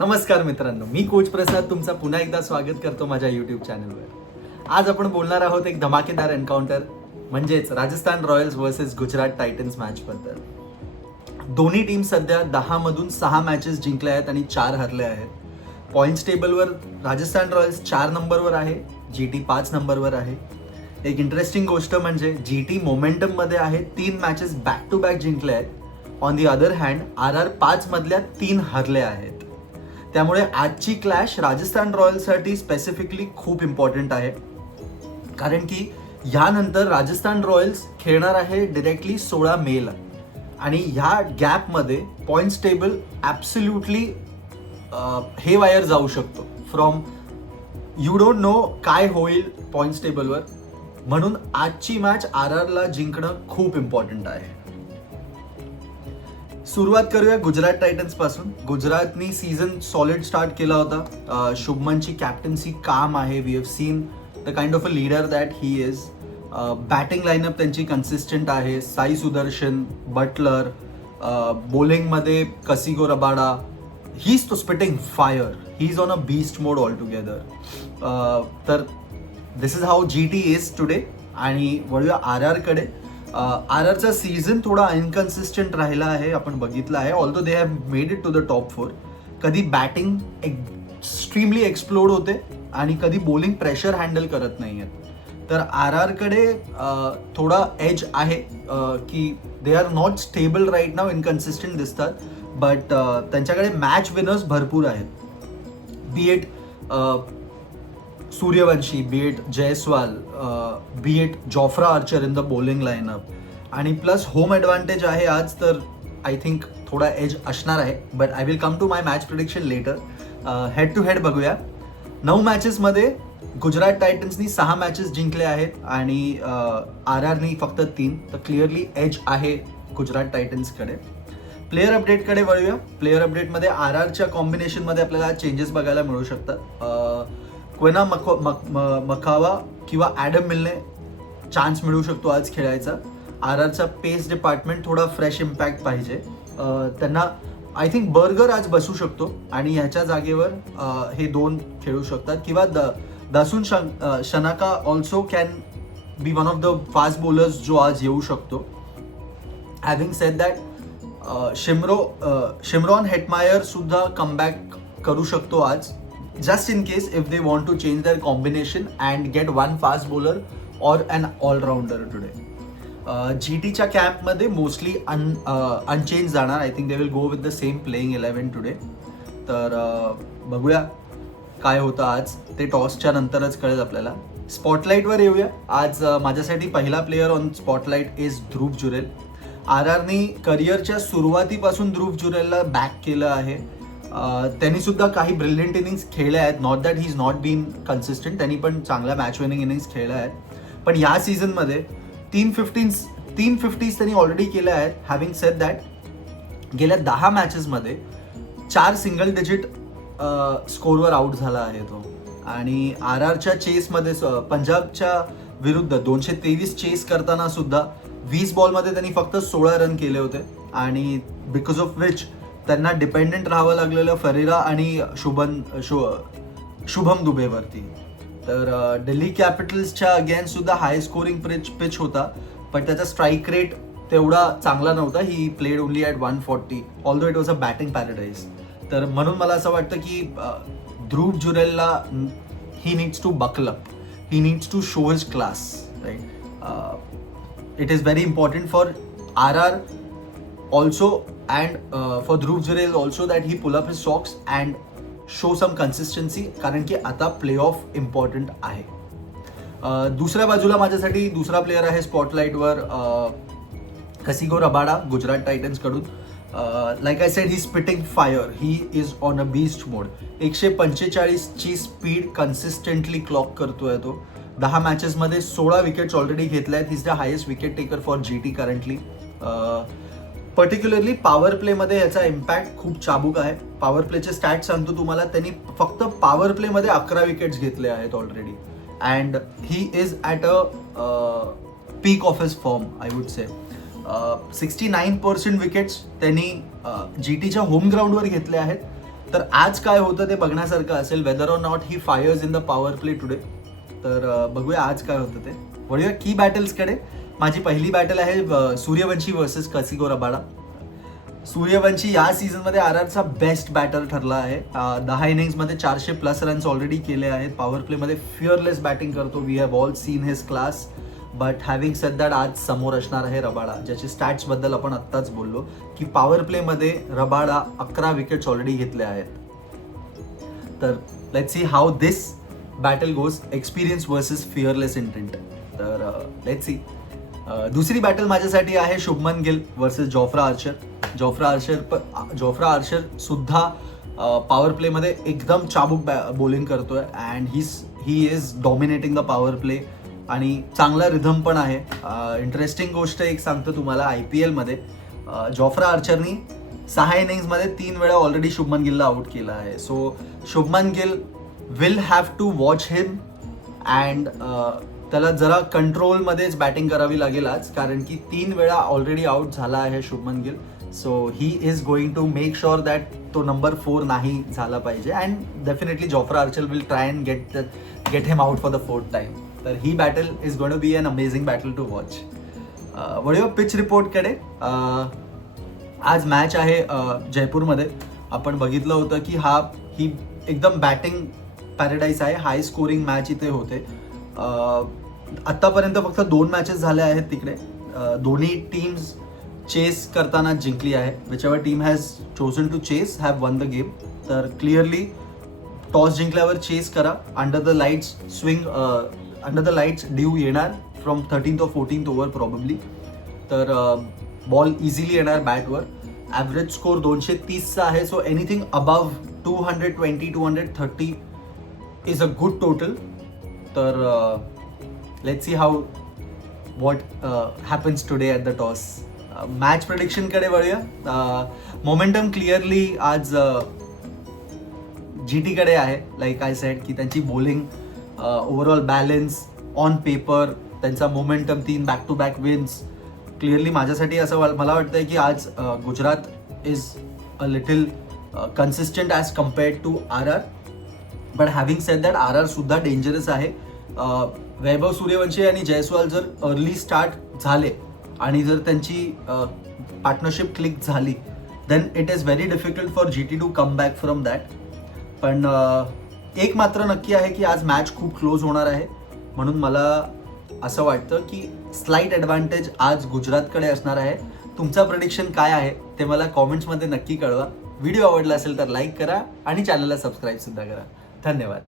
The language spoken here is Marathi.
नमस्कार मित्रांनो, मी कोच प्रसाद तुमचा पुन्हा एकदा स्वागत करतो माझ्या यूट्यूब चॅनलवर. आज आपण बोलणार आहोत एक धमाकेदार एन्काउंटर म्हणजेच Rajasthan Royals versus Gujarat Titans match बद्दल. दोन्ही टीम सध्या 10 मधून 6 मॅचेस जिंकल्या आहेत आणि 4 हरल्या आहेत. पॉईंट्स टेबलवर राजस्थान रॉयल्स 4 नंबरवर आहे, GT 5 नंबरवर आहे. एक इंटरेस्टिंग गोष्ट म्हणजे GT मोमेंटममध्ये आहे, 3 मॅचेस बॅक टू बॅक जिंकल्या आहेत. On the other hand RR 5 मधल्या 3 हरल्या आहेत. त्यामुळे आजची क्लॅश राजस्थान रॉयल्ससाठी स्पेसिफिकली खूप इम्पॉर्टंट आहे, कारण की यानंतर राजस्थान रॉयल्स खेळणार आहे डिरेक्टली 16 मेला आणि ह्या गॅपमध्ये पॉईंट्स टेबल ॲब्सल्युटली हे वायर जाऊ शकतो. फ्रॉम यू डोंट नो काय होईल पॉईंट्स टेबलवर, म्हणून आजची मॅच RRला जिंकणं खूप इम्पॉर्टंट आहे. सुरुवात करूया गुजरात टायटन्स पासून. गुजरातनी सीझन सॉलिड स्टार्ट केला होता. शुभमनची कॅप्टन्सी काम आहे. We have seen the kind of a leader that he is. Batting lineup त्यांची कन्सिस्टंट आहे. साई सुदर्शन, बटलर, बॉलिंगमध्ये कसिगो रबाडा, ही इज तो spitting fire. He is on a beast mode all together. तर this is how GT is today. आणि वळूया RRकडे. RRचा सीझन थोडा इनकन्सिस्टंट राहिला आहे, आपण बघितलं आहे. Although they have made it to the top 4. कधी बॅटिंग एक्स्ट्रीमली एक्सप्लोड होते आणि कधी बॉलिंग प्रेशर हँडल करत नाही आहेत. तर RRकडे थोडा एज आहे की they are not stable right now, inconsistent दिसतात. बट त्यांच्याकडे मॅच विनर्स भरपूर आहेत. Be it Suryavanshi, be it Jaiswal, be it Jofra Archer in the bowling lineup. आणि प्लस होम ॲडव्हान्टेज आहे आज, तर आय थिंक थोडा एज असणार आहे. But I will come to my match prediction later. Head to head बघूया. 9 मॅचेसमध्ये गुजरात टायटन्सनी 6 मॅचेस जिंकले आहेत आणि RRनी फक्त 3. तर क्लिअरली एज आहे गुजरात टायटन्सकडे. प्लेयर अपडेटकडे वळूया. प्लेयर अपडेटमध्ये RRच्या कॉम्बिनेशनमध्ये आपल्याला चेंजेस बघायला मिळू शकतात. क्वेना मकावा किंवा ॲडम मिलने चान्स मिळू शकतो आज खेळायचा. RRचा पेस डिपार्टमेंट थोडा फ्रेश इम्पॅक्ट पाहिजे. त्यांना आय थिंक बर्गर आज बसू शकतो आणि ह्याच्या जागेवर हे 2 खेळू शकतात. किंवा Dasun Shanaka also can be one of the fast bowlers जो आज येऊ शकतो. Having said that Shimron Hetmyer सुद्धा कमबॅक करू शकतो आज, just in case if they want to change their combination and get one fast bowler or an all-rounder today. GTच्या कॅम्पमध्ये मोस्टली अनचेंज जाणार. I think they will go with the same playing 11 today. तर बघूया काय होतं आज, ते टॉसच्या नंतरच कळेल आपल्याला. स्पॉटलाईटवर येऊया. आज माझ्यासाठी पहिला प्लेयर ऑन स्पॉटलाईट इज ध्रुव जुरेल. RRनी करिअरच्या सुरुवातीपासून ध्रुव जुरेलला बॅक केलं आहे. त्यांनी सुद्धा काही ब्रिलियंट इनिंग्स खेळल्या आहेत. Not that he is not been consistent, त्यांनी पण चांगल्या मॅच विनिंग इनिंग्स खेळल्या आहेत. पण या सीझनमध्ये 350s त्यांनी ऑलरेडी केल्या आहेत. हॅव्हिंग सेड दॅट गेल्या 10 मॅचेसमध्ये 4 सिंगल डिजिट स्कोरवर आउट झाला आहे तो. आणि RRच्या चेसमध्ये पंजाबच्या विरुद्ध 223 चेस करताना सुद्धा 20 बॉलमध्ये त्यांनी फक्त 16 रन केले होते. आणि बिकॉज ऑफ विच त्यांना डिपेंडेंट राहावं लागलेलं फेरेरा आणि शुभम दुबेवरती. तर दिल्ली कॅपिटल्सच्या अगेन्स्ट सुद्धा हाय स्कोरिंग पिच होता, पण त्याचा स्ट्राईक रेट तेवढा चांगला नव्हता. He played only at 140 although it was a batting paradise. तर म्हणून मला असं वाटतं की ध्रुव जुरेलला he needs to buckle up, he needs to show his class, right. It is very important for RR also and for Dhruv Jurel also that he pull up his socks and show some consistency, कारण की आता प्ले ऑफ इम्पॉर्टंट आहे. दुसऱ्या बाजूला माझ्यासाठी दुसरा प्लेअर आहे स्पॉटलाईटवर, कसिगो रबाडा गुजरात टायटन्सकडून. Like I said, he spitting fire, he is on a beast mode. 145ची स्पीड कन्सिस्टंटली क्लॉक करतोय तो. 10 मॅचेसमध्ये 16 विकेट्स ऑलरेडी घेतल्या आहेत. He is the highest wicket taker for GT currently. Particularly power प्लेमध्ये याचा इम्पॅक्ट खूप चाबूक आहे. पॉवर प्लेचे स्टॅट सांगतो तुम्हाला. त्यांनी फक्त पॉवर प्लेमध्ये 11 विकेट्स घेतले आहेत already. And he is at a peak of his form, I would say. 69% wickets त्यांनी GTच्या होम ग्राउंडवर घेतले आहेत. तर आज काय होतं ते बघण्यासारखं असेल, whether or not he fires in the power play today. तर बघूया आज काय होतं ते. वळूया की बॅटल्सकडे. माझी पहिली बॅटल आहे सूर्यवंशी वर्सेस कसिको रबाडा. सूर्यवंशी या सीझनमध्ये आरआरचा बेस्ट बॅटर ठरला आहे. 10 इनिंग्समध्ये 400+ रन्स ऑलरेडी केले आहेत. पॉवर प्लेमध्ये फिअरलेस बॅटिंग करतो. We have all seen his class. But having said that आज समोर असणार आहे रबाडा, ज्याची स्टॅट्सबद्दल आपण आत्ताच बोललो की पॉवर प्लेमध्ये रबाडा 11 विकेट्स ऑलरेडी घेतल्या आहेत. तर let's see how this battle goes. Experience versus fearless intent. तर लेट्स सी. दुसरी बॅटल माझ्यासाठी आहे Shubman gill versus Jofra Archer. Jofra Archer सुद्धा पॉवर प्लेमध्ये एकदम चाबूक बॉलिंग करतोय and he is dominating the power play आणि चांगला रिधम पण आहे. इंटरेस्टिंग गोष्ट एक सांगतो तुम्हाला, IPL मध्ये जोफ्रा आर्चरनी 6 इनिंग्समध्ये 3 वेळा ऑलरेडी शुभमन गिलला आउट केला आहे. So Shubman Gill will have to watch him and त्याला जरा कंट्रोलमध्येच बॅटिंग करावी लागेल आज, कारण की 3 वेळा ऑलरेडी आउट झाला आहे Shubman Gill. So he is going to make sure that तो नंबर 4 नाही झाला पाहिजे and definitely Jofra Archer will try and get him out for the 4th time. तर ही battle is going to be an amazing battle to watch. वळूया पिच रिपोर्टकडे. आज मॅच आहे जयपूरमध्ये. आपण बघितलं होतं की ही एकदम बॅटिंग पॅराडाईज आहे. हाय स्कोरिंग मॅच इथे होते. आत्तापर्यंत फक्त 2 मॅचेस झाल्या आहेत तिकडे. दोन्ही टीम्स चेस करताना जिंकली आहे. Whichever team has chosen to chase have won the game. तर क्लिअरली टॉस जिंकल्यावर चेस करा. अंडर द लाईट्स ड्यू येणार from 13th or 14th over probably. तर बॉल इझिली येणार बॅटवर. ॲव्हरेज स्कोर 230चा आहे. So anything above 220-230 is a good total. तर let's see how what happens today at the toss. Match प्रेडिक्शनकडे वळूया. मोमेंटम क्लिअरली आज GTकडे आहे. लाईक आय सेड की त्यांची bowling, overall balance, on paper त्यांचा momentum, 3 back to back wins. Clearly माझ्यासाठी असं मला वाटतंय की आज Gujarat is a little consistent as compared to RR. But having said that RR सुद्धा डेंजरस आहे. वैभव सूर्यवंशी आणि जयस्वाल जर अर्ली स्टार्ट झाले आणि जर त्यांची पार्टनरशिप क्लिक झाली then it is very difficult for GT to come back from that. पण एक मात्र नक्की आहे की आज मॅच खूप क्लोज होणार आहे. म्हणून मला असं वाटतं की स्लाइट ॲडव्हान्टेज आज गुजरातकडे असणार आहे. तुमचा प्रेडिक्शन काय आहे ते मला कॉमेंट्समध्ये नक्की कळवा. व्हिडिओ आवडला असेल तर लाईक करा आणि चॅनलला सबस्क्राईब सुद्धा करा. धन्यवाद.